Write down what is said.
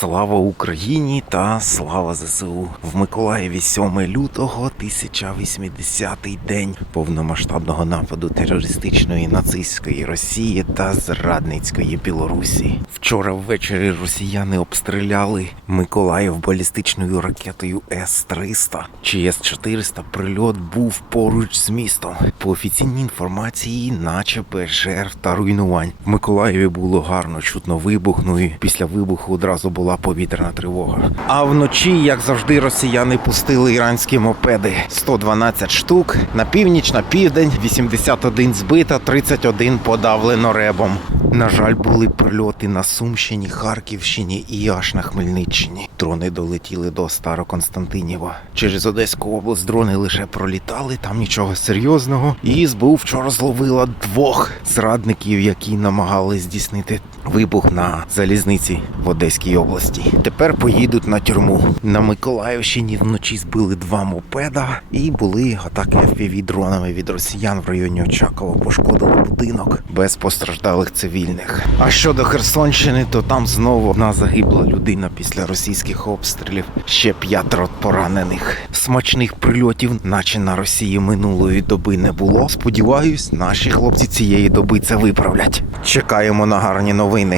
Слава Україні та слава ЗСУ в Миколаєві 7 лютого 1080 день повномасштабного нападу терористичної нацистської Росії та зрадницької Білорусі. Вчора ввечері росіяни обстріляли Миколаїв балістичною ракетою С-300. Чи С-400 прильот був поруч з містом. По офіційній інформації, наче без жертв та руйнувань. В Миколаєві було гарно чутно вибух. Ну і після вибуху одразу була повітряна тривога. А вночі, як завжди, росіяни пустили іранські мопеди 112 штук на північ, на південь, 81 збито, 31 подавлено ребом. На жаль, були прильоти на Сумщині, Харківщині і аж на Хмельниччині. Дрони долетіли до Староконстантинєва. Через Одеську область дрони лише пролітали, там нічого серйозного. І СБУ вчора зловила двох зрадників, які намагались здійснити вибух на залізниці в Одеській області. Тепер поїдуть на тюрму. На Миколаївщині вночі збили два мопеда і були атаки fpv дронами від росіян в районі Очакова. Пошкодили будинок без постраждалих цивільних. А щодо Херсонщини, то там знову одна загибла людина після російських обстрілів. Ще п'ятеро поранених. Смачних прильотів, наче на Росії минулої доби не було. Сподіваюсь, наші хлопці цієї доби це виправлять. Чекаємо на гарні новини. win.